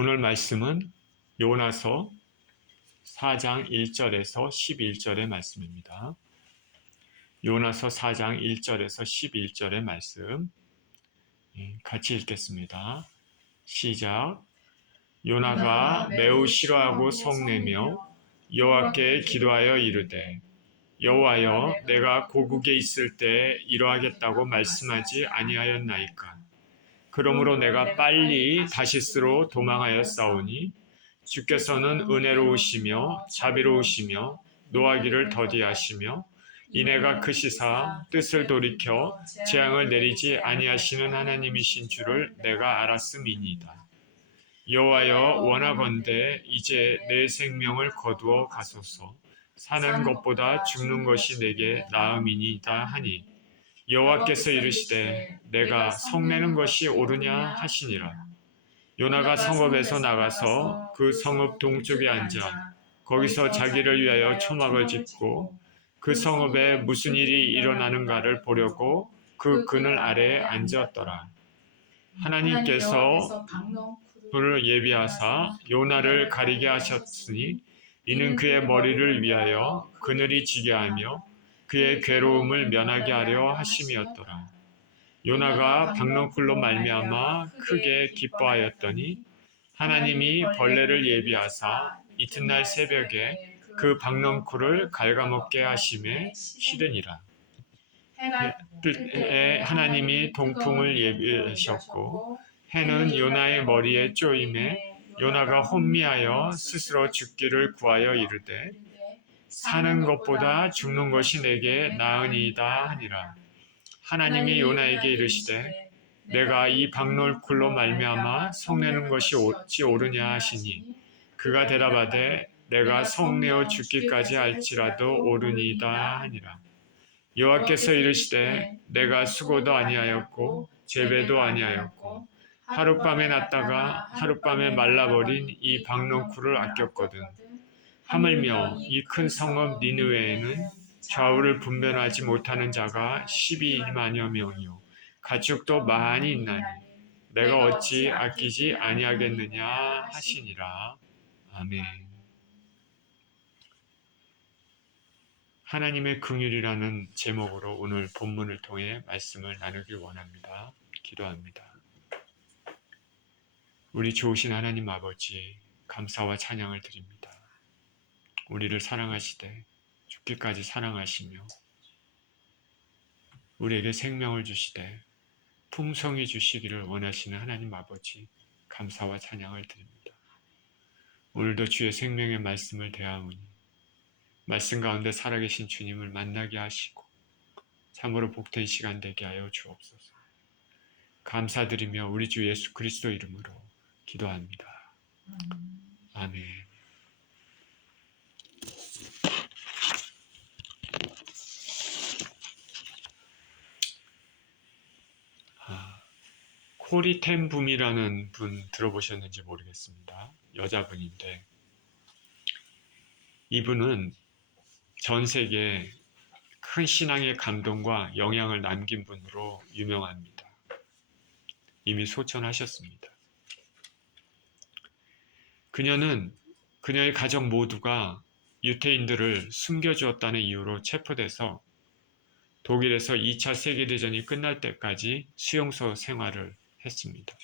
오늘 말씀은 요나서 4장 1절에서 11절의 말씀입니다. 요나서 4장 1절에서 11절의 말씀 같이 읽겠습니다. 시작. 요나가 매우 싫어하고 성내며 여호와께 기도하여 이르되 여호와여, 내가 고국에 있을 때 이러하겠다고 말씀하지 아니하였나이까. 그러므로 내가 빨리 다시스로 도망하였사오니 주께서는 은혜로우시며 자비로우시며 노하기를 더디하시며 이내가 크시사 뜻을 돌이켜 재앙을 내리지 아니하시는 하나님이신 줄을 내가 알았음이니이다. 여호와여, 원하건대 이제 내 생명을 거두어 가소서. 사는 것보다 죽는 것이 내게 나음이니이다 하니 여호와께서 이르시되 내가 성내는 것이 옳으냐 하시니라. 요나가 성읍에서 나가서 그 성읍 동쪽에 앉아 거기서 자기를 위하여 초막을 짓고 그 성읍에 무슨 일이 일어나는가를 보려고 그 그늘 아래에 앉았더라. 하나님께서 불을 예비하사 요나를 가리게 하셨으니 이는 그의 머리를 위하여 그늘이 지게 하며 그의 괴로움을 면하게 하려 하심이었더라. 요나가 박넝쿨로 말미암아 크게 기뻐하였더니 하나님이 벌레를 예비하사 이튿날 새벽에 그 박넝쿨을 갉아먹게 하심에 싫으니라. 해에 하나님이 동풍을 예비하셨고 해는 요나의 머리에 쪼임에 요나가 혼미하여 스스로 죽기를 구하여 이르되 사는 것보다 죽는 것이 내게 나으니이다 하니라. 하나님이 요나에게 이르시되 내가 이 박넝쿨로 말미암아 성내는 것이 어찌 옳으냐 하시니 그가 대답하되 내가 성내어 죽기까지 할지라도 옳으니이다 하니라. 여호와께서 이르시되 내가 수고도 아니하였고 재배도 아니하였고 하룻밤에 났다가 하룻밤에 말라버린 이 박넝쿨을 아꼈거든. 하물며 이 큰 성읍 니느웨에는 좌우를 분별하지 못하는 자가 12만여 명이요 가축도 많이 있나니 내가 어찌 아끼지 아니하겠느냐 하시니라. 아멘. 하나님의 긍휼이라는 제목으로 오늘 본문을 통해 말씀을 나누길 원합니다. 기도합니다. 우리 좋으신 하나님 아버지, 감사와 찬양을 드립니다. 우리를 사랑하시되 죽기까지 사랑하시며 우리에게 생명을 주시되 풍성히 주시기를 원하시는 하나님 아버지, 감사와 찬양을 드립니다. 오늘도 주의 생명의 말씀을 대하오니 말씀 가운데 살아계신 주님을 만나게 하시고 참으로 복된 시간 되게 하여 주옵소서. 감사드리며 우리 주 예수 그리스도 이름으로 기도합니다. 아멘. 코리 텐 붐이라는 분 들어보셨는지 모르겠습니다. 여자분인데 이분은 전 세계에 큰 신앙의 감동과 영향을 남긴 분으로 유명합니다. 이미 소천하셨습니다. 그녀는 그녀의 가족 모두가 유태인들을 숨겨주었다는 이유로 체포돼서 독일에서 2차 세계대전이 끝날 때까지 수용소 생활을 했습니다.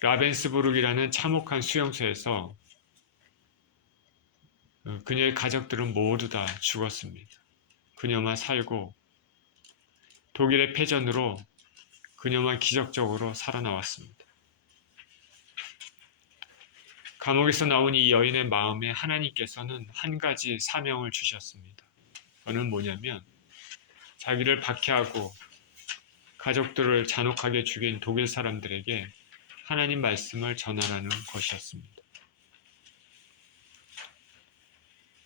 라벤스부르크라는 참혹한 수용소에서 그녀의 가족들은 모두 다 죽었습니다. 그녀만 살고 독일의 패전으로 그녀만 기적적으로 살아나왔습니다. 감옥에서 나온 이 여인의 마음에 하나님께서는 한 가지 사명을 주셨습니다. 그는 뭐냐면 자기를 박해하고 가족들을 잔혹하게 죽인 독일 사람들에게 하나님 말씀을 전하라는 것이었습니다.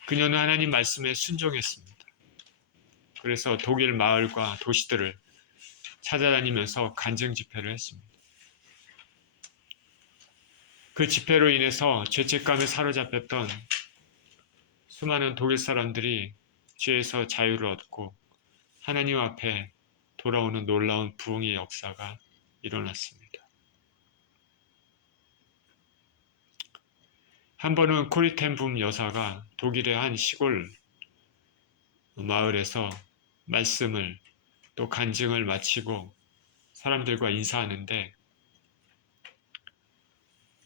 그녀는 하나님 말씀에 순종했습니다. 그래서 독일 마을과 도시들을 찾아다니면서 간증 집회를 했습니다. 그 집회로 인해서 죄책감에 사로잡혔던 수많은 독일 사람들이 죄에서 자유를 얻고 하나님 앞에 돌아오는 놀라운 부흥의 역사가 일어났습니다. 한 번은 코리텐붐 여사가 독일의 한 시골 마을에서 말씀을 또 간증을 마치고 사람들과 인사하는데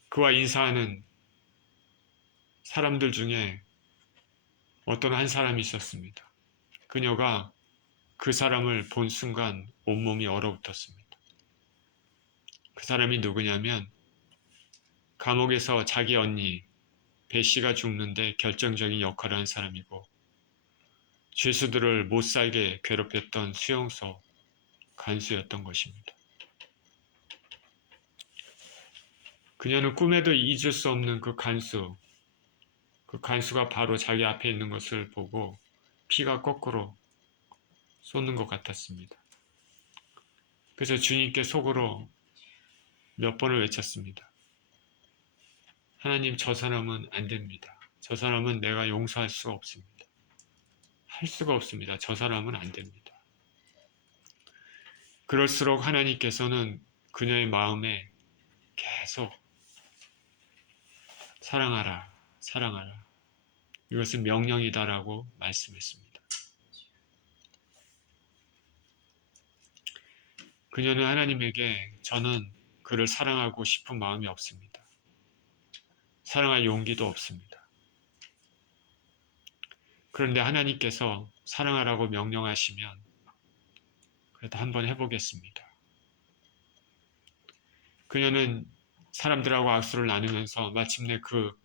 그와 인사하는 사람들 중에 어떤 한 사람이 있었습니다. 그녀가 그 사람을 본 순간 온몸이 얼어붙었습니다. 그 사람이 누구냐면 감옥에서 자기 언니 베시가 죽는데 결정적인 역할을 한 사람이고 죄수들을 못살게 괴롭혔던 수용소 간수였던 것입니다. 그녀는 꿈에도 잊을 수 없는 그 간수가 바로 자기 앞에 있는 것을 보고 피가 거꾸로 쏟는 것 같았습니다. 그래서 주님께 속으로 몇 번을 외쳤습니다. 하나님, 저 사람은 안 됩니다. 저 사람은 내가 용서할 수가 없습니다. 할 수가 없습니다. 저 사람은 안 됩니다. 그럴수록 하나님께서는 그녀의 마음에 계속 사랑하라, 사랑하라. 이것은 명령이다라고 말씀했습니다. 그녀는 하나님에게 저는 그를 사랑하고 싶은 마음이 없습니다. 사랑할 용기도 없습니다. 그런데 하나님께서 사랑하라고 명령하시면 그래도 한번 해보겠습니다. 그녀는 사람들하고 악수를 나누면서 마침내 그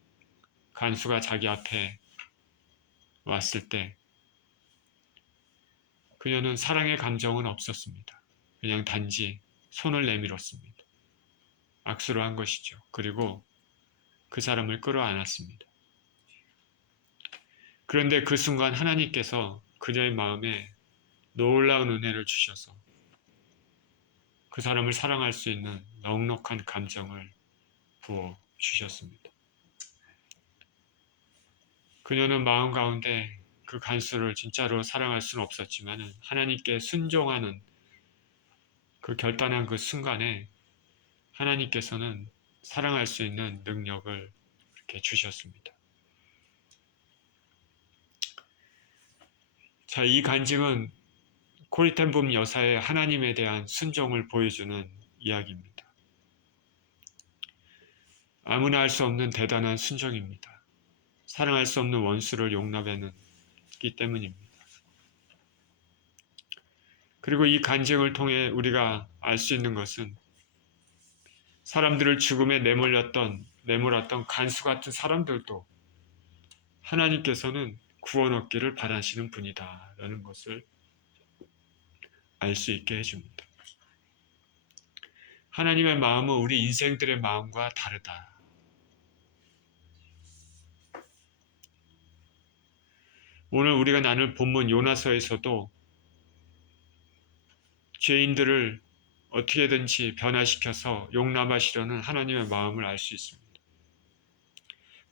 간수가 자기 앞에 왔을 때 그녀는 사랑의 감정은 없었습니다. 그냥 단지 손을 내밀었습니다. 악수를 한 것이죠. 그리고 그 사람을 끌어안았습니다. 그런데 그 순간 하나님께서 그녀의 마음에 놀라운 은혜를 주셔서 그 사람을 사랑할 수 있는 넉넉한 감정을 부어 주셨습니다. 그녀는 마음 가운데 그 간수를 진짜로 사랑할 수는 없었지만 하나님께 순종하는 그 결단한 그 순간에 하나님께서는 사랑할 수 있는 능력을 이렇게 주셨습니다. 자, 이 간증은 코리텐붐 여사의 하나님에 대한 순종을 보여주는 이야기입니다. 아무나 할 수 없는 대단한 순종입니다. 사랑할 수 없는 원수를 용납했기 때문입니다. 그리고 이 간증을 통해 우리가 알 수 있는 것은 사람들을 죽음에 내몰았던 간수 같은 사람들도 하나님께서는 구원 얻기를 바라시는 분이다 라는 것을 알 수 있게 해줍니다. 하나님의 마음은 우리 인생들의 마음과 다르다. 오늘 우리가 나눌 본문 요나서에서도 죄인들을 어떻게든지 변화시켜서 용납하시려는 하나님의 마음을 알 수 있습니다.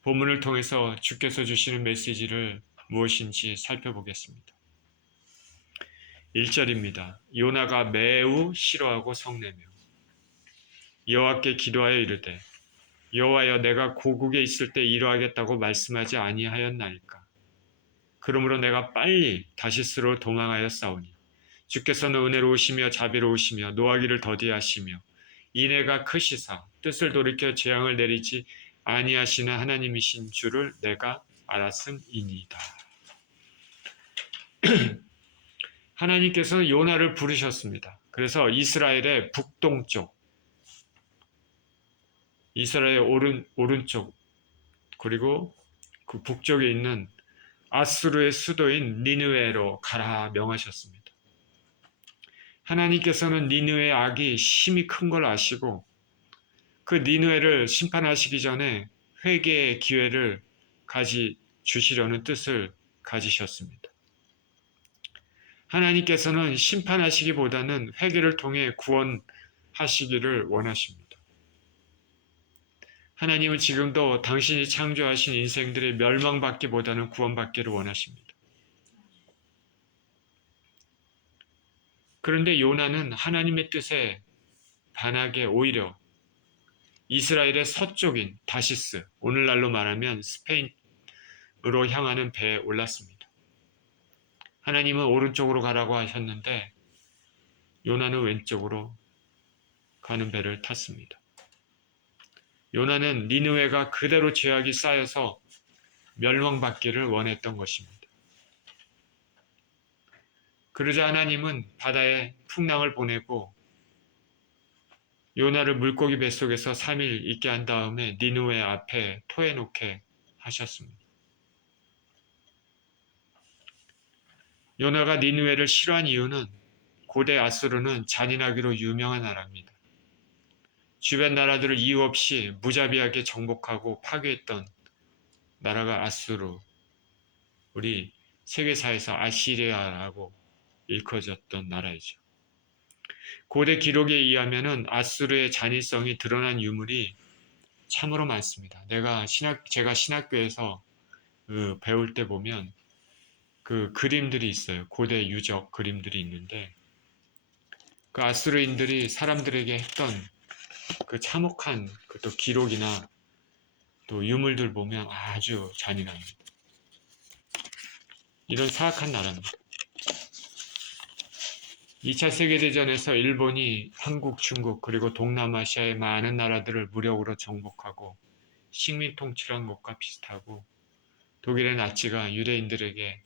본문을 통해서 주께서 주시는 메시지를 무엇인지 살펴보겠습니다. 1절입니다. 요나가 매우 싫어하고 성내며 여호와께 기도하여 이르되 여호와여 내가 고국에 있을 때 이러하겠다고 말씀하지 아니하였나이까. 그러므로 내가 빨리 다시스로 도망하여 싸우니 주께서는 은혜로우시며 자비로우시며 노하기를 더디하시며 인애가 크시사 뜻을 돌이켜 재앙을 내리지 아니하시는 하나님이신 줄을 내가 알았음이니이다. 하나님께서는 요나를 부르셨습니다. 그래서 이스라엘의 북동쪽, 이스라엘의 오른쪽, 그리고 그 북쪽에 있는 아수르의 수도인 니느웨로 가라 명하셨습니다. 하나님께서는 니느웨의 악이 심히 큰 걸 아시고 그 니느웨를 심판하시기 전에 회개의 기회를 주시려는 뜻을 가지셨습니다. 하나님께서는 심판하시기보다는 회개를 통해 구원하시기를 원하십니다. 하나님은 지금도 당신이 창조하신 인생들이 멸망받기보다는 구원받기를 원하십니다. 그런데 요나는 하나님의 뜻에 반하게 오히려 이스라엘의 서쪽인 다시스, 오늘날로 말하면 스페인으로 향하는 배에 올랐습니다. 하나님은 오른쪽으로 가라고 하셨는데 요나는 왼쪽으로 가는 배를 탔습니다. 요나는 니느웨가 그대로 죄악이 쌓여서 멸망받기를 원했던 것입니다. 그러자 하나님은 바다에 풍랑을 보내고 요나를 물고기 뱃속에서 3일 있게 한 다음에 니느웨 앞에 토해놓게 하셨습니다. 요나가 니느웨를 싫어한 이유는 고대 아수르는 잔인하기로 유명한 나라입니다. 주변 나라들을 이유 없이 무자비하게 정복하고 파괴했던 나라가 아수르, 우리 세계사에서 아시리아라고 일컬어졌던 나라이죠. 고대 기록에 의하면은 아수르의 잔인성이 드러난 유물이 참으로 많습니다. 제가 신학교에서 배울 때 보면 그 그림들이 있어요. 고대 유적 그림들이 있는데 그 아수르인들이 사람들에게 했던 그 참혹한 또 기록이나 또 유물들 보면 아주 잔인합니다. 이런 사악한 나라입니다. 2차 세계대전에서 일본이 한국, 중국 그리고 동남아시아의 많은 나라들을 무력으로 정복하고 식민 통치한 것과 비슷하고 독일의 나치가 유대인들에게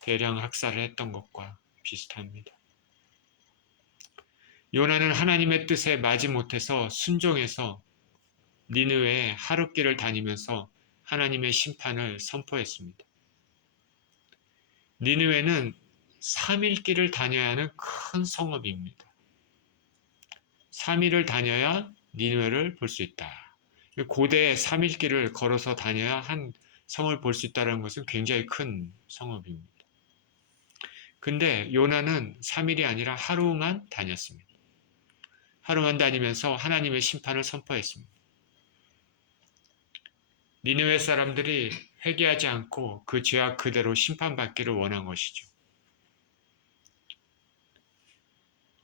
대량 학살을 했던 것과 비슷합니다. 요나는 하나님의 뜻에 맞지 못해서 순종해서 니느웨의 하룻길을 다니면서 하나님의 심판을 선포했습니다. 니느웨는 3일 길을 다녀야 하는 큰 성읍입니다. 3일을 다녀야 니느웨를 볼 수 있다. 고대 3일 길을 걸어서 다녀야 한 성을 볼 수 있다는 것은 굉장히 큰 성읍입니다. 근데 요나는 3일이 아니라 하루만 다녔습니다. 하루만 다니면서 하나님의 심판을 선포했습니다. 니느웨 사람들이 회개하지 않고 그 죄악 그대로 심판받기를 원한 것이죠.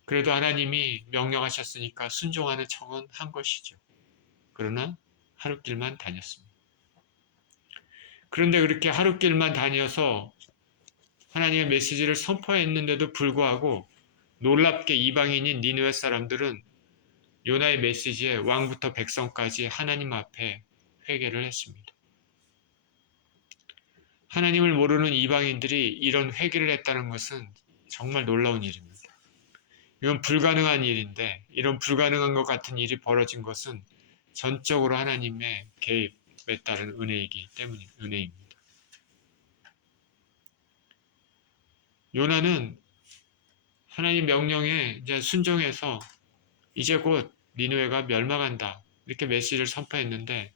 그래도 하나님이 명령하셨으니까 순종하는 척은 한 것이죠. 그러나 하룻길만 다녔습니다. 그런데 그렇게 하룻길만 다녀서 하나님의 메시지를 선포했는데도 불구하고 놀랍게 이방인인 니느웨 사람들은 요나의 메시지에 왕부터 백성까지 하나님 앞에 회개를 했습니다. 하나님을 모르는 이방인들이 이런 회개를 했다는 것은 정말 놀라운 일입니다. 이건 불가능한 일인데 이런 불가능한 것 같은 일이 벌어진 것은 전적으로 하나님의 개입에 따른 은혜입니다. 요나는 하나님 명령에 이제 순종해서 이제 곧 니느웨가 멸망한다 이렇게 메시지를 선포했는데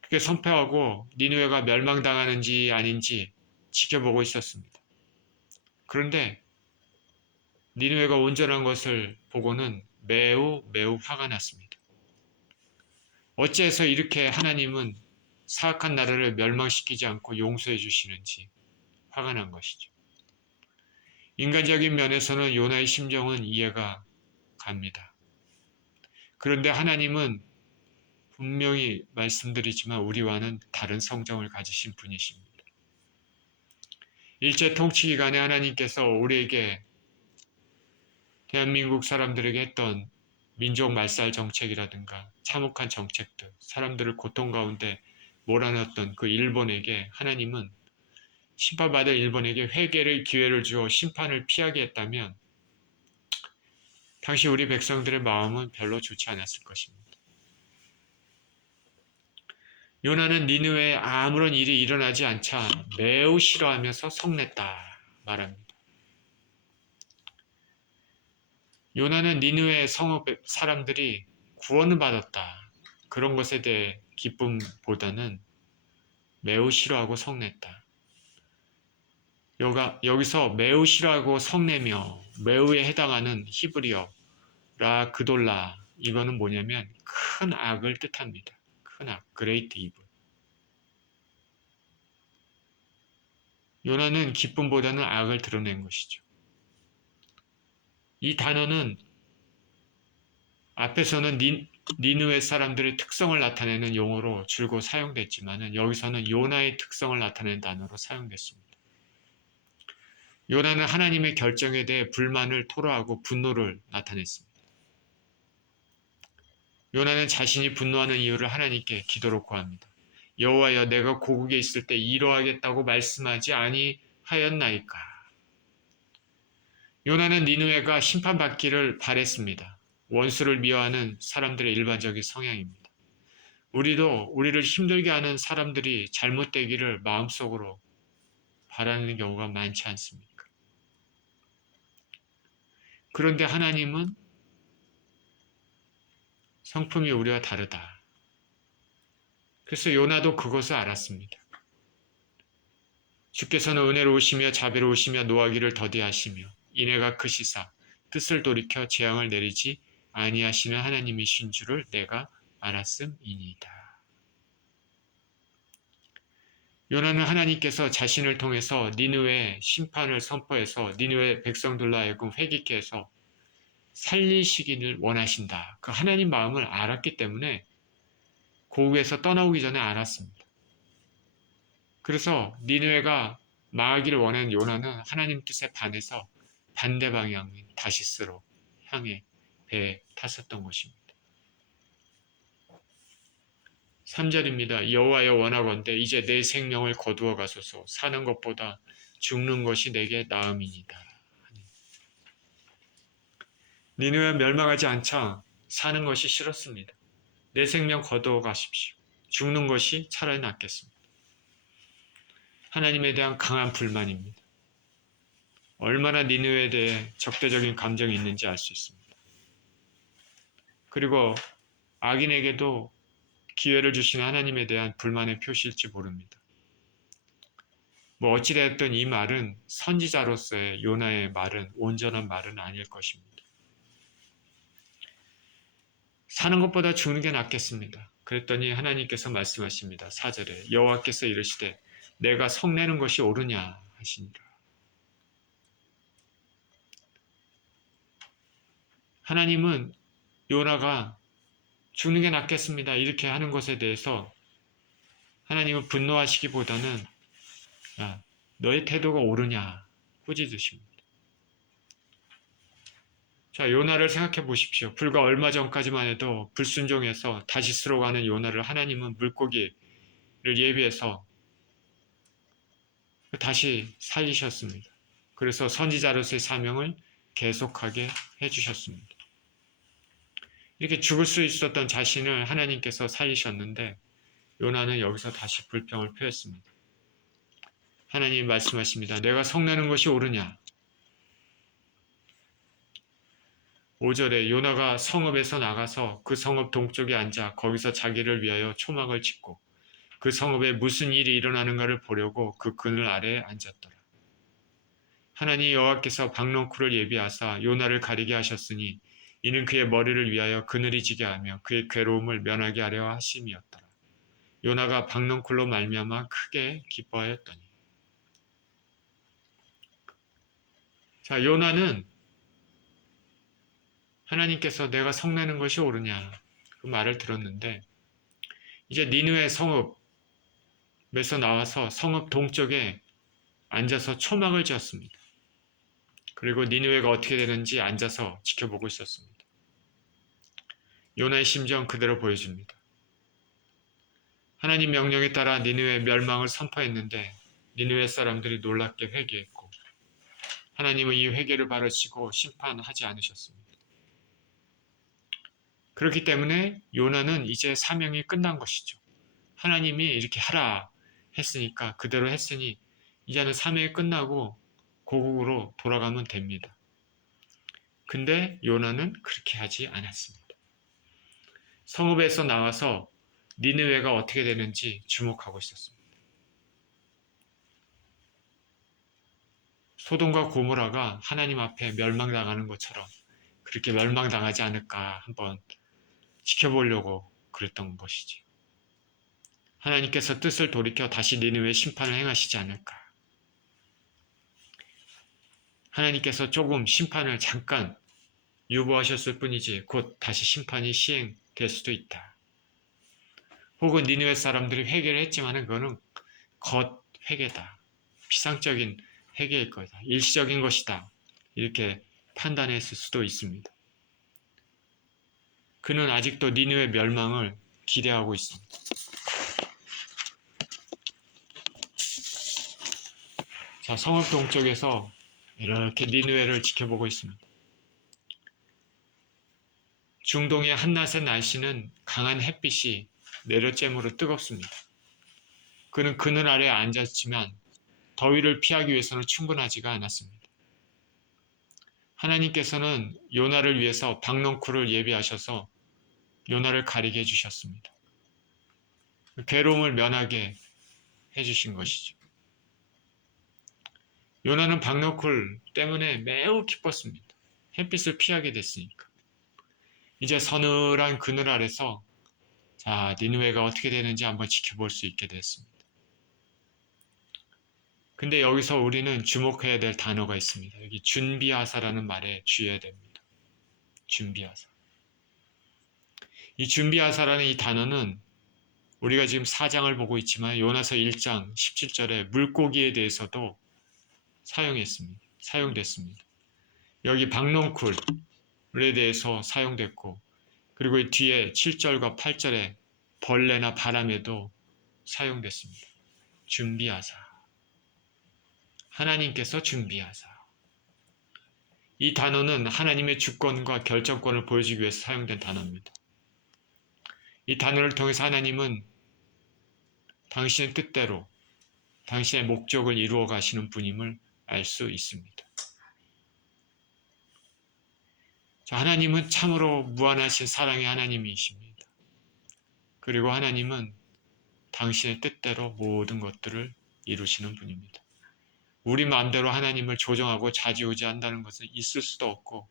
그렇게 선포하고 니느웨가 멸망당하는지 아닌지 지켜보고 있었습니다. 그런데 니느웨가 온전한 것을 보고는 매우 화가 났습니다. 어찌해서 이렇게 하나님은 사악한 나라를 멸망시키지 않고 용서해 주시는지 화가 난 것이죠. 인간적인 면에서는 요나의 심정은 이해가 갑니다. 그런데 하나님은 분명히 말씀드리지만 우리와는 다른 성정을 가지신 분이십니다. 일제 통치 기간에 하나님께서 우리에게 대한민국 사람들에게 했던 민족 말살 정책이라든가 참혹한 정책들, 사람들을 고통 가운데 몰아넣었던 그 일본에게 하나님은 심판받을 일본에게 회개를 기회를 주어 심판을 피하게 했다면 당시 우리 백성들의 마음은 별로 좋지 않았을 것입니다. 요나는 니느웨에 아무런 일이 일어나지 않자 매우 싫어하면서 성냈다 말합니다. 요나는 니느웨 성읍 사람들이 구원을 받았다. 그런 것에 대해 기쁨보다는 매우 싫어하고 성냈다. 여기서 매우 싫어하고 성내며 매우에 해당하는 히브리어 라 그돌라 이거는 뭐냐면 큰 악을 뜻합니다. 큰 악, great evil. 요나는 기쁨보다는 악을 드러낸 것이죠. 이 단어는 앞에서는 니느웨 사람들의 특성을 나타내는 용어로 줄곧 사용됐지만 여기서는 요나의 특성을 나타내는 단어로 사용됐습니다. 요나는 하나님의 결정에 대해 불만을 토로하고 분노를 나타냈습니다. 요나는 자신이 분노하는 이유를 하나님께 기도로 구합니다. 여호와여, 내가 고국에 있을 때 이러하겠다고 말씀하지 아니하였나이까. 요나는 니느웨가 심판받기를 바랬습니다. 원수를 미워하는 사람들의 일반적인 성향입니다. 우리도 우리를 힘들게 하는 사람들이 잘못되기를 마음속으로 바라는 경우가 많지 않습니까? 그런데 하나님은 성품이 우리와 다르다. 그래서 요나도 그것을 알았습니다. 주께서는 은혜로우시며 자비로우시며 노하기를 더디하시며 인애가 크시사 뜻을 돌이켜 재앙을 내리지 아니하시는 하나님이신 줄을 내가 알았음이니이다. 요나는 하나님께서 자신을 통해서 니느웨의 심판을 선포해서 니느웨 백성들로 하여금 회개케 해서 살리시기를 원하신다. 그 하나님 마음을 알았기 때문에 고국에서 떠나오기 전에 알았습니다. 그래서 니느웨가 망하기를 원하는 요나는 하나님 뜻에 반해서 반대 방향인 다시스로 향해 배에 탔었던 것입니다. 3절입니다. 여호와여, 원하건대 이제 내 생명을 거두어 가소서. 사는 것보다 죽는 것이 내게 나음이니이다. 니느웨 멸망하지 않자 사는 것이 싫었습니다. 내 생명 거두어 가십시오. 죽는 것이 차라리 낫겠습니다. 하나님에 대한 강한 불만입니다. 얼마나 니느웨에 대해 적대적인 감정이 있는지 알 수 있습니다. 그리고 악인에게도 기회를 주시는 하나님에 대한 불만의 표시일지 모릅니다. 어찌되었든 이 말은 선지자로서의 요나의 말은 온전한 말은 아닐 것입니다. 사는 것보다 죽는 게 낫겠습니다. 그랬더니 하나님께서 말씀하십니다. 4절에 여호와께서 이르시되 내가 성내는 것이 옳으냐 하시니라. 하나님은 요나가 죽는 게 낫겠습니다. 이렇게 하는 것에 대해서 하나님은 분노하시기보다는 너의 태도가 옳으냐 꾸짖으십니다. 자, 요나를 생각해 보십시오. 불과 얼마 전까지만 해도 불순종해서 다시스로 가는 요나를 하나님은 물고기를 예비해서 다시 살리셨습니다. 그래서 선지자로서의 사명을 계속하게 해주셨습니다. 이렇게 죽을 수 있었던 자신을 하나님께서 살리셨는데 요나는 여기서 다시 불평을 표했습니다. 하나님이 말씀하십니다. 내가 성내는 것이 옳으냐? 5절에 요나가 성읍에서 나가서 그 성읍 동쪽에 앉아 거기서 자기를 위하여 초막을 짓고 그 성읍에 무슨 일이 일어나는가를 보려고 그 그늘 아래에 앉았더라. 하나님 여호와께서 박넝쿨을 예비하사 요나를 가리게 하셨으니 이는 그의 머리를 위하여 그늘이 지게 하며 그의 괴로움을 면하게 하려 하심이었더라. 요나가 박넝쿨로 말미암아 크게 기뻐하였더니. 자, 요나는 하나님께서 내가 성내는 것이 옳으냐 그 말을 들었는데 이제 니느웨 성읍에서 나와서 성읍 동쪽에 앉아서 초막을 지었습니다. 그리고 니느웨가 어떻게 되는지 앉아서 지켜보고 있었습니다. 요나의 심정 그대로 보여줍니다. 하나님 명령에 따라 니느웨 멸망을 선포했는데 니느웨 사람들이 놀랍게 회개했고 하나님은 이 회개를 바라시고 심판하지 않으셨습니다. 그렇기 때문에 요나는 이제 사명이 끝난 것이죠. 하나님이 이렇게 하라 했으니까 그대로 했으니 이제는 사명이 끝나고 고국으로 돌아가면 됩니다. 근데 요나는 그렇게 하지 않았습니다. 성읍에서 나와서 니느웨가 어떻게 되는지 주목하고 있었습니다. 소돔과 고모라가 하나님 앞에 멸망당하는 것처럼 그렇게 멸망당하지 않을까 한번 지켜보려고 그랬던 것이지. 하나님께서 뜻을 돌이켜 다시 니느웨 심판을 행하시지 않을까. 하나님께서 조금 심판을 잠깐 유보하셨을 뿐이지 곧 다시 심판이 시행될 수도 있다. 혹은 니느웨 사람들이 회개를 했지만 그거는 겉 회개다. 피상적인 회개일 거다. 일시적인 것이다. 이렇게 판단했을 수도 있습니다. 그는 아직도 니느웨 멸망을 기대하고 있습니다. 자, 성읍 동쪽에서 이렇게 니느웨를 지켜보고 있습니다. 중동의 한낮의 날씨는 강한 햇빛이 내려쬐므로 뜨겁습니다. 그는 그늘 아래에 앉았지만 더위를 피하기 위해서는 충분하지가 않았습니다. 하나님께서는 요나를 위해서 박넝쿨을 예비하셔서 요나를 가리게 해주셨습니다. 괴로움을 면하게 해주신 것이죠. 요나는 박넝쿨 때문에 매우 기뻤습니다. 햇빛을 피하게 됐으니까. 이제 서늘한 그늘 아래서 자, 니느웨가 어떻게 되는지 한번 지켜볼 수 있게 됐습니다. 근데 여기서 우리는 주목해야 될 단어가 있습니다. 여기 준비하사라는 말에 주의해야 됩니다. 준비하사. 이 준비하사라는 이 단어는 우리가 지금 4장을 보고 있지만 요나서 1장 17절에 물고기에 대해서도 사용됐습니다. 여기 박넝쿨에 대해서 사용됐고 그리고 이 뒤에 7절과 8절에 벌레나 바람에도 사용됐습니다. 준비하사. 하나님께서 준비하사. 이 단어는 하나님의 주권과 결정권을 보여주기 위해서 사용된 단어입니다. 이 단어를 통해서 하나님은 당신의 뜻대로 당신의 목적을 이루어 가시는 분임을 알 수 있습니다. 자, 하나님은 참으로 무한하신 사랑의 하나님이십니다. 그리고 하나님은 당신의 뜻대로 모든 것들을 이루시는 분입니다. 우리 마음대로 하나님을 조정하고 좌지우지한다는 것은 있을 수도 없고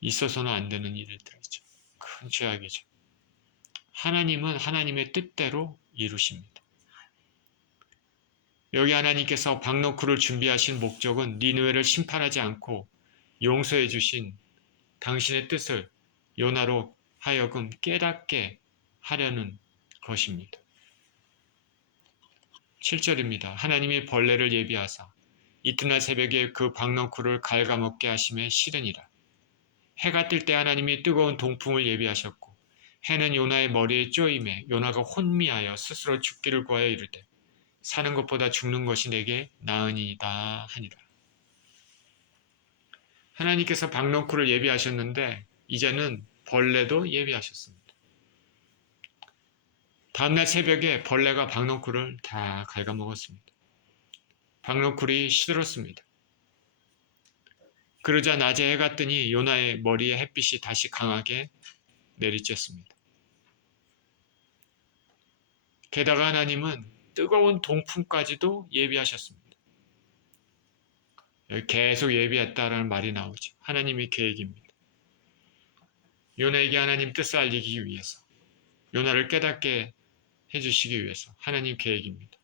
있어서는 안 되는 일들이죠. 큰 죄악이죠. 하나님은 하나님의 뜻대로 이루십니다. 여기 하나님께서 박너쿨을 준비하신 목적은 니느웨를 심판하지 않고 용서해 주신 당신의 뜻을 요나로 하여금 깨닫게 하려는 것입니다. 7절입니다. 하나님이 벌레를 예비하사 이튿날 새벽에 그 박너쿨을 갉아먹게 하심에 싫으니라. 해가 뜰 때 하나님이 뜨거운 동풍을 예비하셨고 해는 요나의 머리에 쪼임에 요나가 혼미하여 스스로 죽기를 구하여 이르되 사는 것보다 죽는 것이 내게 나으니이다 하니라. 하나님께서 박넝쿨을 예비하셨는데 이제는 벌레도 예비하셨습니다. 다음날 새벽에 벌레가 박넝쿨을 다 갉아먹었습니다. 박넝쿨이 시들었습니다. 그러자 낮에 해가 뜨니 요나의 머리에 햇빛이 다시 강하게 내리쬐습니다. 게다가 하나님은 뜨거운 동풍까지도 예비하셨습니다. 여기 계속 예비했다라는 말이 나오죠. 하나님의 계획입니다. 요나에게 하나님 뜻을 알리기 위해서, 요나를 깨닫게 해주시기 위해서 하나님 계획입니다.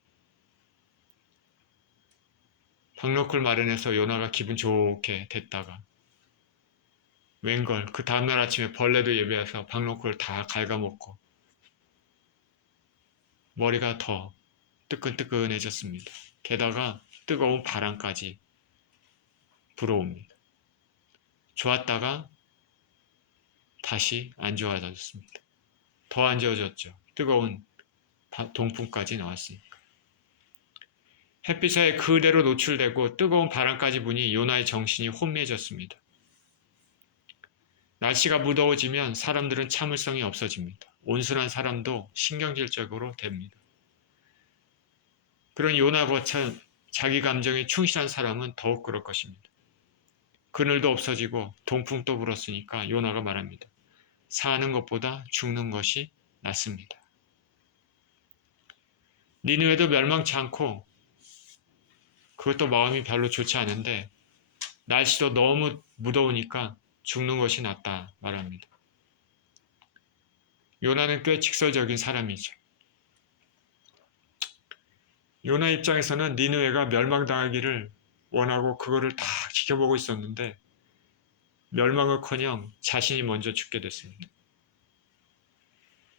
박너쿨 마련해서 요나가 기분 좋게 됐다가 웬걸 그 다음날 아침에 벌레도 예비해서 박너쿨을 다 갉아먹고 머리가 더 뜨끈뜨끈해졌습니다. 게다가 뜨거운 바람까지 불어옵니다. 좋았다가 다시 안 좋아졌습니다. 더 안 좋아졌죠. 뜨거운 동풍까지 나왔으니까. 햇빛에 그대로 노출되고 뜨거운 바람까지 부니 요나의 정신이 혼미해졌습니다. 날씨가 무더워지면 사람들은 참을성이 없어집니다. 온순한 사람도 신경질적으로 됩니다. 그런 요나와 자기 감정에 충실한 사람은 더욱 그럴 것입니다. 그늘도 없어지고 동풍도 불었으니까 요나가 말합니다. 사는 것보다 죽는 것이 낫습니다. 니느웨도 멸망치 않고 그것도 마음이 별로 좋지 않은데 날씨도 너무 무더우니까 죽는 것이 낫다 말합니다. 요나는 꽤 직설적인 사람이죠. 요나 입장에서는 니느웨가 멸망당하기를 원하고 그거를 다 지켜보고 있었는데 멸망을커녕 자신이 먼저 죽게 됐습니다.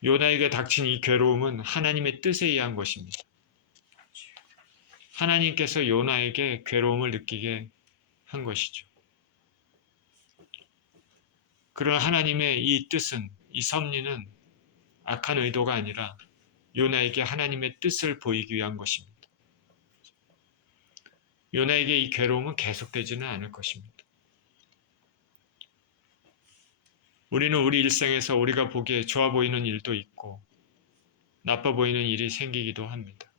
요나에게 닥친 이 괴로움은 하나님의 뜻에 의한 것입니다. 하나님께서 요나에게 괴로움을 느끼게 한 것이죠. 그러나 하나님의 이 뜻은, 이 섭리는 악한 의도가 아니라 요나에게 하나님의 뜻을 보이기 위한 것입니다. 요나에게 이 괴로움은 계속되지는 않을 것입니다. 우리는 우리 일생에서 우리가 보기에 좋아 보이는 일도 있고 나빠 보이는 일이 생기기도 합니다.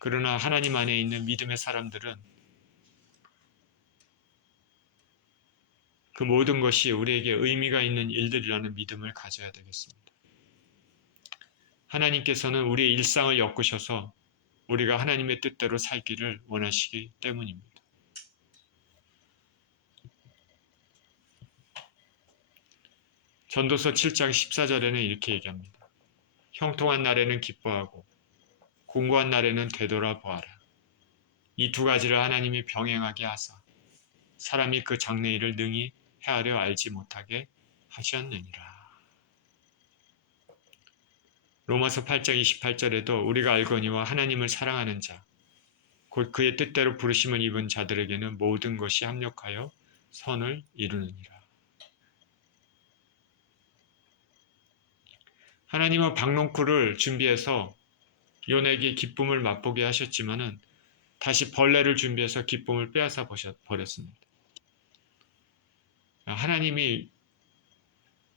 그러나 하나님 안에 있는 믿음의 사람들은 그 모든 것이 우리에게 의미가 있는 일들이라는 믿음을 가져야 되겠습니다. 하나님께서는 우리의 일상을 엮으셔서 우리가 하나님의 뜻대로 살기를 원하시기 때문입니다. 전도서 7장 14절에는 이렇게 얘기합니다. 형통한 날에는 기뻐하고 공고한 날에는 되돌아보아라. 이 두 가지를 하나님이 병행하게 하사 사람이 그 장래일을 능히 헤아려 알지 못하게 하셨느니라. 로마서 8장 28절에도 우리가 알거니와 하나님을 사랑하는 자, 곧 그의 뜻대로 부르심을 입은 자들에게는 모든 것이 합력하여 선을 이루느니라. 하나님은 박농쿨을 준비해서 요나에게 기쁨을 맛보게 하셨지만은 다시 벌레를 준비해서 기쁨을 빼앗아 버렸습니다. 하나님이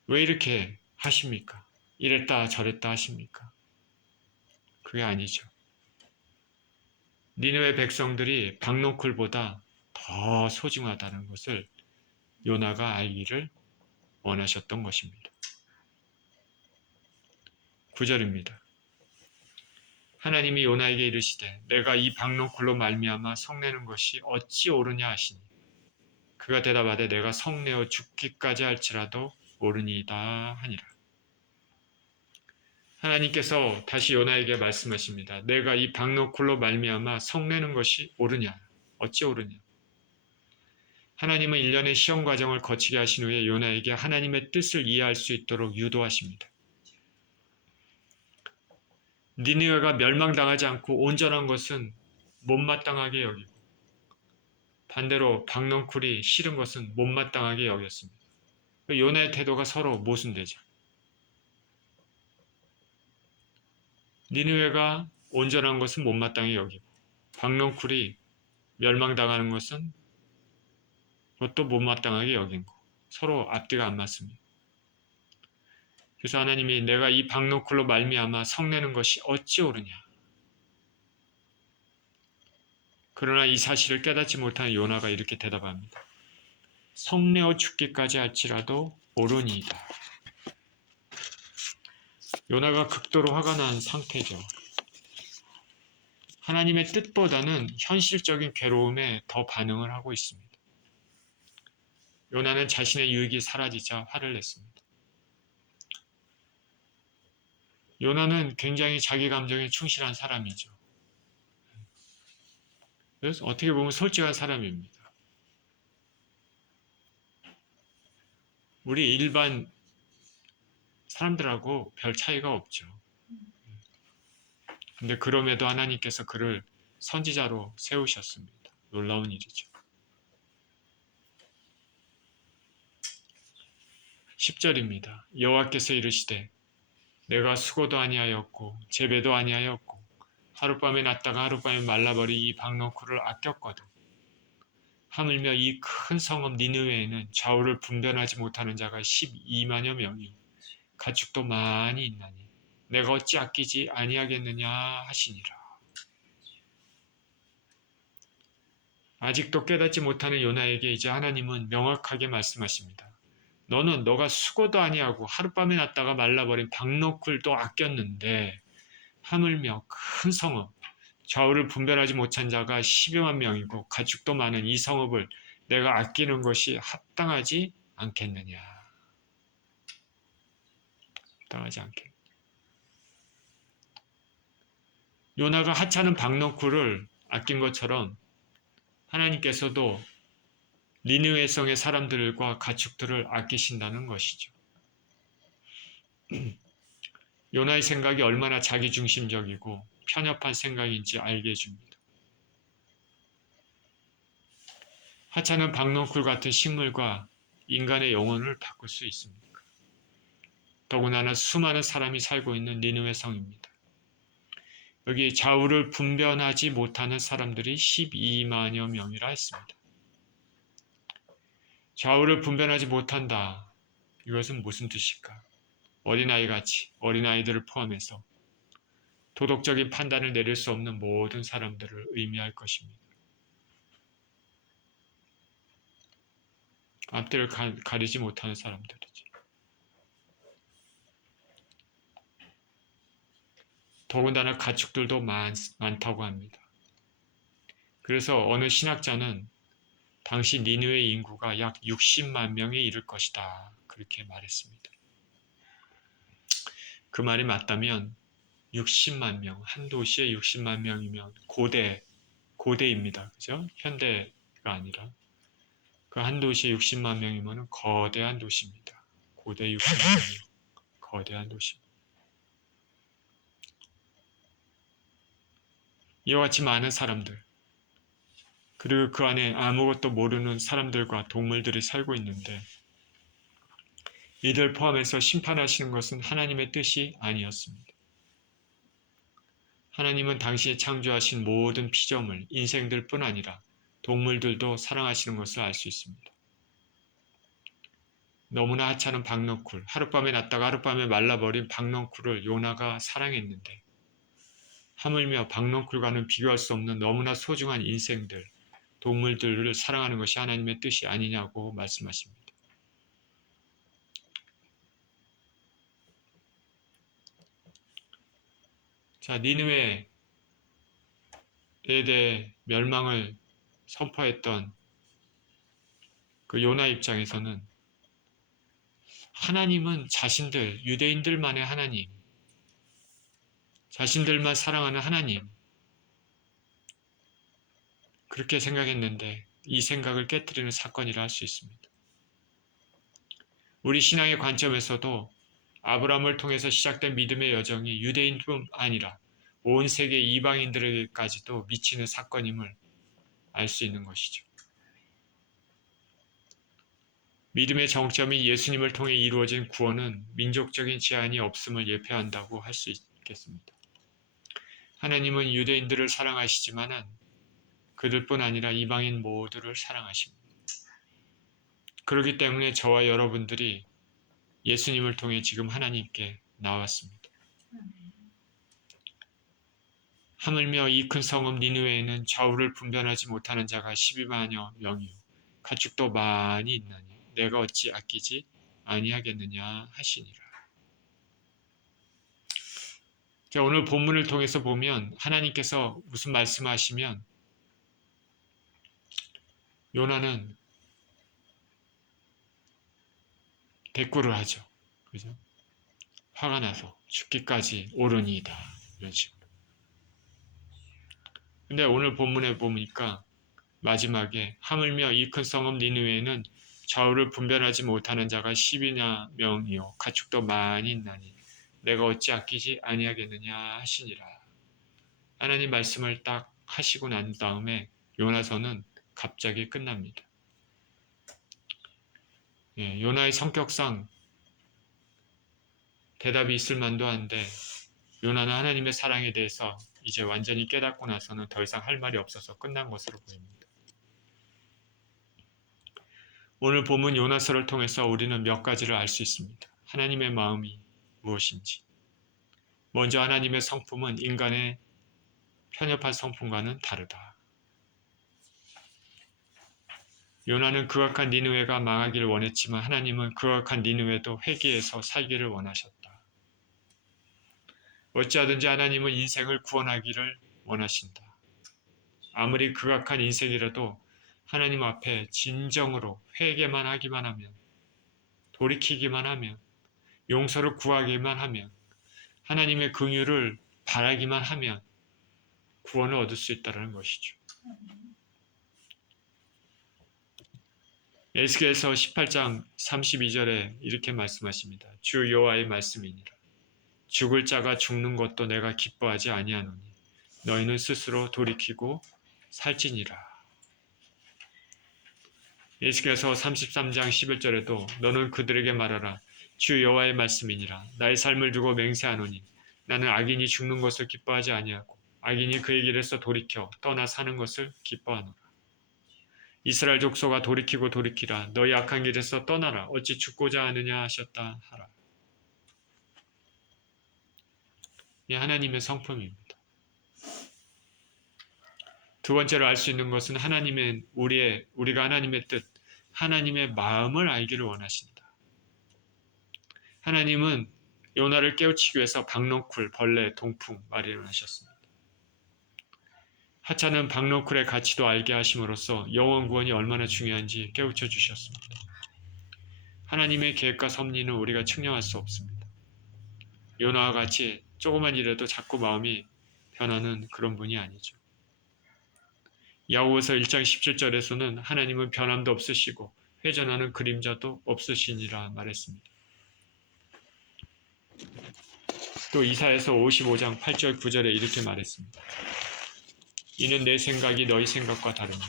왜 이렇게 하십니까? 이랬다 저랬다 하십니까? 그게 아니죠. 니느웨 백성들이 박농쿨보다 더 소중하다는 것을 요나가 알기를 원하셨던 것입니다. 9절입니다. 하나님이 요나에게 이르시되 내가 이 박농쿨로 말미암아 성내는 것이 어찌 옳으냐 하시니 그가 대답하되 내가 성내어 죽기까지 할지라도 옳으니이다 하니라. 하나님께서 다시 요나에게 말씀하십니다. 내가 이 박농쿨로 말미암아 성내는 것이 옳으냐? 어찌 옳으냐? 하나님은 일련의 시험 과정을 거치게 하신 후에 요나에게 하나님의 뜻을 이해할 수 있도록 유도하십니다. 니느웨가 멸망당하지 않고 온전한 것은 못마땅하게 여기고 반대로 박농쿨이 싫은 것은 못마땅하게 여겼습니다. 요나의 태도가 서로 모순되죠. 니느웨가 온전한 것은 못마땅히 여기고 박농쿨이 멸망당하는 것은 그것도 못마땅하게 여긴 거. 서로 앞뒤가 안 맞습니다. 그래서 하나님이 내가 이 박농쿨로 말미암아 성내는 것이 어찌 옳으냐. 그러나 이 사실을 깨닫지 못한 요나가 이렇게 대답합니다. 성내어 죽기까지 할지라도 옳으니이다. 요나가 극도로 화가 난 상태죠. 하나님의 뜻보다는 현실적인 괴로움에 더 반응을 하고 있습니다. 요나는 자신의 유익이 사라지자 화를 냈습니다. 요나는 굉장히 자기 감정에 충실한 사람이죠. 그래서 어떻게 보면 솔직한 사람입니다. 우리 일반 사람들하고 별 차이가 없죠. 근데 그럼에도 하나님께서 그를 선지자로 세우셨습니다. 놀라운 일이죠. 10절입니다. 여호와께서 이르시되 내가 수고도 아니하였고 재배도 아니하였고 하룻밤에 났다가 하룻밤에 말라버린 이 박농쿨을 아꼈거든. 하물며 이 큰 성읍 니느웨에는 좌우를 분별하지 못하는 자가 12만여 명이 가축도 많이 있나니 내가 어찌 아끼지 아니하겠느냐 하시니라. 아직도 깨닫지 못하는 요나에게 이제 하나님은 명확하게 말씀하십니다. 너는 너가 수고도 아니하고 하룻밤에 났다가 말라버린 박농쿨도 아꼈는데 하물며 큰 성읍 좌우를 분별하지 못한 자가 12만 명이고 가축도 많은 이 성읍을 내가 아끼는 것이 합당하지 않겠느냐. 합당하지 않겠느냐. 요나가 하찮은 박농쿨을 아낀 것처럼 하나님께서도 니느웨성의 사람들과 가축들을 아끼신다는 것이죠. 요나의 생각이 얼마나 자기중심적이고 편협한 생각인지 알게 해줍니다. 하찮은 박넝쿨 같은 식물과 인간의 영혼을 바꿀 수 있습니까? 더구나 수많은 사람이 살고 있는 니느웨 성입니다. 여기 좌우를 분별하지 못하는 사람들이 12만여 명이라 했습니다. 좌우를 분별하지 못한다. 이것은 무슨 뜻일까? 어린아이같이 어린아이들을 포함해서 도덕적인 판단을 내릴 수 없는 모든 사람들을 의미할 것입니다. 앞뒤를 가리지 못하는 사람들이지. 더군다나 가축들도 많다고 합니다. 그래서 어느 신학자는 당시 니느웨 인구가 약 60만 명에 이를 것이다. 그렇게 말했습니다. 그 말이 맞다면 60만 명, 한 도시에 60만 명이면 고대입니다. 그죠? 현대가 아니라. 그 한 도시에 60만 명이면 거대한 도시입니다. 고대 60만 명, 거대한 도시입니다. 이와 같이 많은 사람들, 그리고 그 안에 아무것도 모르는 사람들과 동물들이 살고 있는데 이들 포함해서 심판하시는 것은 하나님의 뜻이 아니었습니다. 하나님은 당시에 창조하신 모든 피조물, 인생들뿐 아니라 동물들도 사랑하시는 것을 알 수 있습니다. 너무나 하찮은 박넝쿨, 하룻밤에 났다가 하룻밤에 말라버린 박넝쿨을 요나가 사랑했는데 하물며 박넝쿨과는 비교할 수 없는 너무나 소중한 인생들, 동물들을 사랑하는 것이 하나님의 뜻이 아니냐고 말씀하십니다. 자, 니느웨에 대해 멸망을 선포했던 그 요나 입장에서는 하나님은 자신들, 유대인들만의 하나님, 자신들만 사랑하는 하나님, 그렇게 생각했는데 이 생각을 깨뜨리는 사건이라 할 수 있습니다. 우리 신앙의 관점에서도 아브라함을 통해서 시작된 믿음의 여정이 유대인뿐 아니라 온 세계 이방인들에게까지도 미치는 사건임을 알 수 있는 것이죠. 믿음의 정점이 예수님을 통해 이루어진 구원은 민족적인 제한이 없음을 예표한다고 할 수 있겠습니다. 하나님은 유대인들을 사랑하시지만은 그들뿐 아니라 이방인 모두를 사랑하십니다. 그렇기 때문에 저와 여러분들이 예수님을 통해 지금 하나님께 나왔습니다. 하물며 이 큰 성읍 니느웨에는 좌우를 분별하지 못하는 자가 12만여 명이요 가축도 많이 있나니 내가 어찌 아끼지 아니하겠느냐 하시니라. 자, 오늘 본문을 통해서 보면 하나님께서 무슨 말씀하시면 요나는 대꾸를 하죠. 그죠? 화가 나서 죽기까지 옳으니이다. 이런 식으로. 근데 오늘 본문에 보니까 마지막에 하물며 이 큰 성읍 니느웨에는 좌우를 분별하지 못하는 자가 10이나 명이요 가축도 많이 있나니 내가 어찌 아끼지 아니하겠느냐 하시니라. 하나님 말씀을 딱 하시고 난 다음에 요나서는 갑자기 끝납니다. 요나의 성격상 대답이 있을 만도 한데 요나는 하나님의 사랑에 대해서 이제 완전히 깨닫고 나서는 더 이상 할 말이 없어서 끝난 것으로 보입니다. 오늘 본문 요나서를 통해서 우리는 몇 가지를 알 수 있습니다. 하나님의 마음이 무엇인지. 먼저 하나님의 성품은 인간의 편협한 성품과는 다르다. 요나는 극악한 니느웨가 망하기를 원했지만 하나님은 극악한 니느웨도 회개해서 살기를 원하셨다. 어찌하든지 하나님은 인생을 구원하기를 원하신다. 아무리 극악한 인생이라도 하나님 앞에 진정으로 회개만 하기만 하면, 돌이키기만 하면, 용서를 구하기만 하면, 하나님의 긍휼을 바라기만 하면 구원을 얻을 수 있다는 것이죠. 에스겔서 18장 32절에 이렇게 말씀하십니다. 주 여호와의 말씀이니라. 죽을 자가 죽는 것도 내가 기뻐하지 아니하노니 너희는 스스로 돌이키고 살지니라. 에스겔서 33장 11절에도 너는 그들에게 말하라. 주 여호와의 말씀이니라. 나의 삶을 두고 맹세하노니 나는 악인이 죽는 것을 기뻐하지 아니하고 악인이 그의 길에서 돌이켜 떠나 사는 것을 기뻐하노라. 이스라엘 족속아 돌이키고 돌이키라. 너희 악한 길에서 떠나라. 어찌 죽고자 하느냐 하셨다 하라. 이 하나님의 성품입니다. 두 번째로 알 수 있는 것은 우리가 하나님의 뜻, 하나님의 마음을 알기를 원하신다. 하나님은 요나를 깨우치기 위해서 박넝쿨, 벌레, 동풍 마련하셨습니다. 하찮은 박넝쿨의 가치도 알게 하심으로써 영원 구원이 얼마나 중요한지 깨우쳐 주셨습니다. 하나님의 계획과 섭리는 우리가 측량할 수 없습니다. 요나와 같이 조그만 일에도 자꾸 마음이 변하는 그런 분이 아니죠. 야고보서 1장 17절에서는 하나님은 변함도 없으시고 회전하는 그림자도 없으시니라 말했습니다. 또 이사야서 55장 8절 9절에 이렇게 말했습니다. 이는 내 생각이 너희 생각과 다르니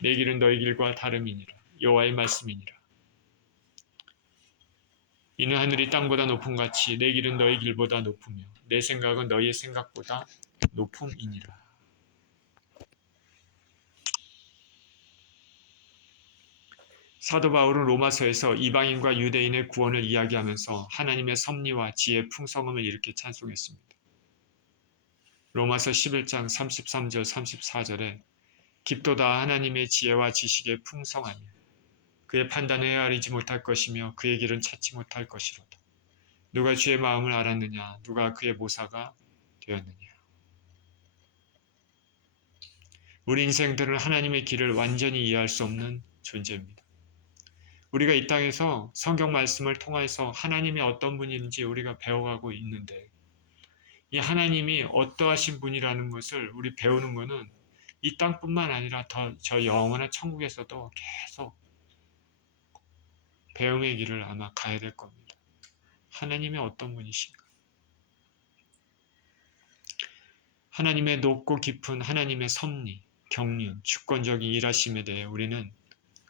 내 길은 너희 길과 다름이니라. 여호와의 말씀이니라. 이는 하늘이 땅보다 높음 같이 내 길은 너희 길보다 높으며 내 생각은 너희의 생각보다 높음이니라. 사도 바울은 로마서에서 이방인과 유대인의 구원을 이야기하면서 하나님의 섭리와 지혜의 풍성함을 이렇게 찬송했습니다. 로마서 11장 33절 34절에 깊도다 하나님의 지혜와 지식의 풍성하며 그의 판단을 헤아리지 못할 것이며 그의 길은 찾지 못할 것이로다. 누가 주의 마음을 알았느냐? 누가 그의 모사가 되었느냐? 우리 인생들은 하나님의 길을 완전히 이해할 수 없는 존재입니다. 우리가 이 땅에서 성경 말씀을 통해서 하나님이 어떤 분인지 우리가 배워가고 있는데 이 하나님이 어떠하신 분이라는 것을 우리 배우는 것은 이 땅뿐만 아니라 저 영원한 천국에서도 계속 배움의 길을 아마 가야 될 겁니다. 하나님이 어떤 분이신가? 하나님의 높고 깊은 하나님의 섭리, 경륜, 주권적인 일하심에 대해 우리는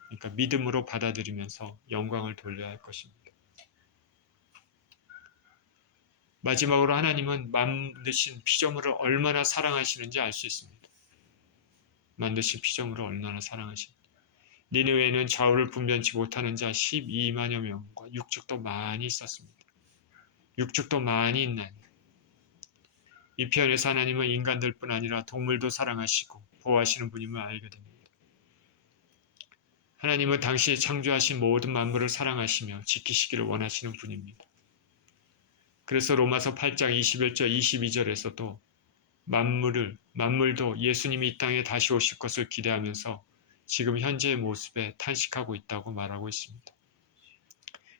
그러니까 믿음으로 받아들이면서 영광을 돌려야 할 것입니다. 마지막으로 하나님은 만드신 피조물을 얼마나 사랑하시는지 알 수 있습니다. 만드신 피조물을 얼마나 사랑하십니까? 니느웨에는 좌우를 분변치 못하는 자 12만여 명과 육축도 많이 있었습니다. 육축도 많이 있나니 이 편에서 하나님은 인간들뿐 아니라 동물도 사랑하시고 보호하시는 분임을 알게 됩니다. 하나님은 당시 창조하신 모든 만물을 사랑하시며 지키시기를 원하시는 분입니다. 그래서 로마서 8장 21절 22절에서도 만물도 예수님이 이 땅에 다시 오실 것을 기대하면서 지금 현재의 모습에 탄식하고 있다고 말하고 있습니다.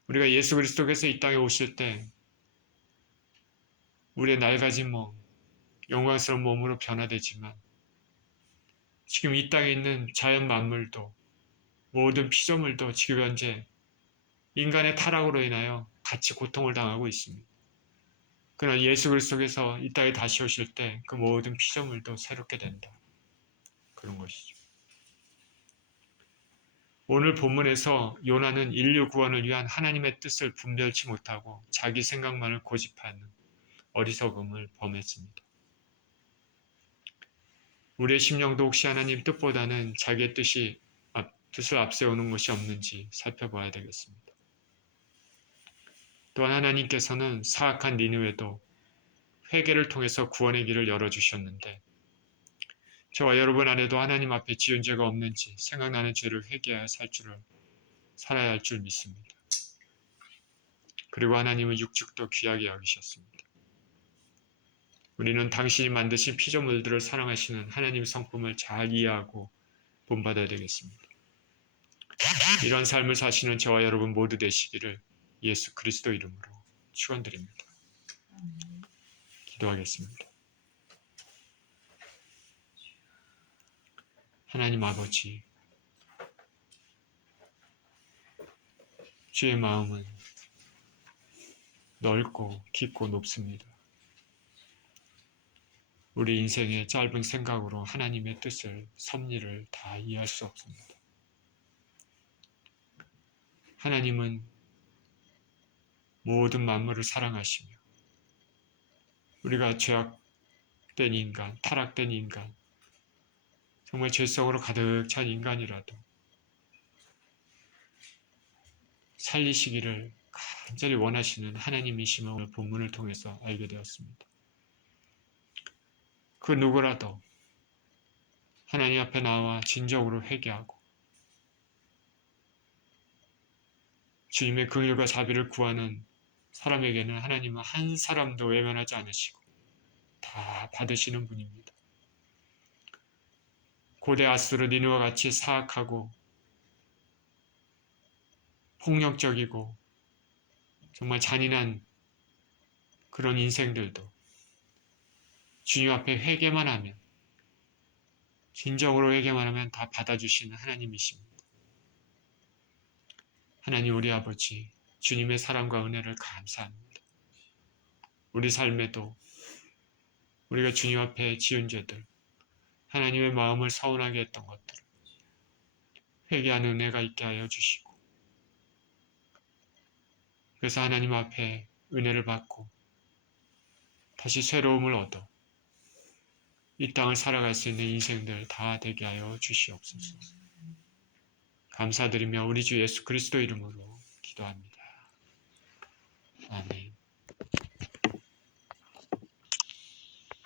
우리가 예수 그리스도께서 이 땅에 오실 때 우리의 낡아진 몸, 영광스러운 몸으로 변화되지만 지금 이 땅에 있는 자연 만물도 모든 피조물도 지금 현재 인간의 타락으로 인하여 같이 고통을 당하고 있습니다. 그러나 예수 그리스도께서 이 땅에 다시 오실 때 그 모든 피조물도 새롭게 된다. 그런 것이죠. 오늘 본문에서 요나는 인류 구원을 위한 하나님의 뜻을 분별치 못하고 자기 생각만을 고집하는 어리석음을 범했습니다. 우리의 심령도 혹시 하나님 뜻보다는 자기의 뜻을 앞세우는 것이 없는지 살펴봐야 되겠습니다. 또한 하나님께서는 사악한 니느웨도 회개를 통해서 구원의 길을 열어주셨는데 저와 여러분 안에도 하나님 앞에 지은 죄가 없는지 생각나는 죄를 회개하여 살아야 할 줄 믿습니다. 그리고 하나님은 육축도 귀하게 여기셨습니다. 우리는 당신이 만드신 피조물들을 사랑하시는 하나님 성품을 잘 이해하고 본받아야 되겠습니다. 이런 삶을 사시는 저와 여러분 모두 되시기를 예수 그리스도 이름으로 축원드립니다. 기도하겠습니다. 하나님 아버지, 주의 마음은 넓고 깊고 높습니다. 우리 인생의 짧은 생각으로 하나님의 뜻을, 섭리를 다 이해할 수 없습니다. 하나님은 모든 만물을 사랑하시며 우리가 죄악된 인간, 타락된 인간, 정말 죄성으로 가득 찬 인간이라도 살리시기를 간절히 원하시는 하나님이심을 오늘 본문을 통해서 알게 되었습니다. 그 누구라도 하나님 앞에 나와 진정으로 회개하고 주님의 긍휼과 자비를 구하는 사람에게는 하나님은 한 사람도 외면하지 않으시고 다 받으시는 분입니다. 고대 아수르 니느와 같이 사악하고 폭력적이고 정말 잔인한 그런 인생들도 주님 앞에 회개만 하면, 진정으로 회개만 하면 다 받아주시는 하나님이십니다. 하나님 우리 아버지, 주님의 사랑과 은혜를 감사합니다. 우리 삶에도 우리가 주님 앞에 지은 죄들, 하나님의 마음을 서운하게 했던 것들, 회개하는 은혜가 있게 하여 주시고, 그래서 하나님 앞에 은혜를 받고 다시 새로움을 얻어 이 땅을 살아갈 수 있는 인생들 다 되게 하여 주시옵소서. 감사드리며 우리 주 예수 그리스도 이름으로 기도합니다. 아멘.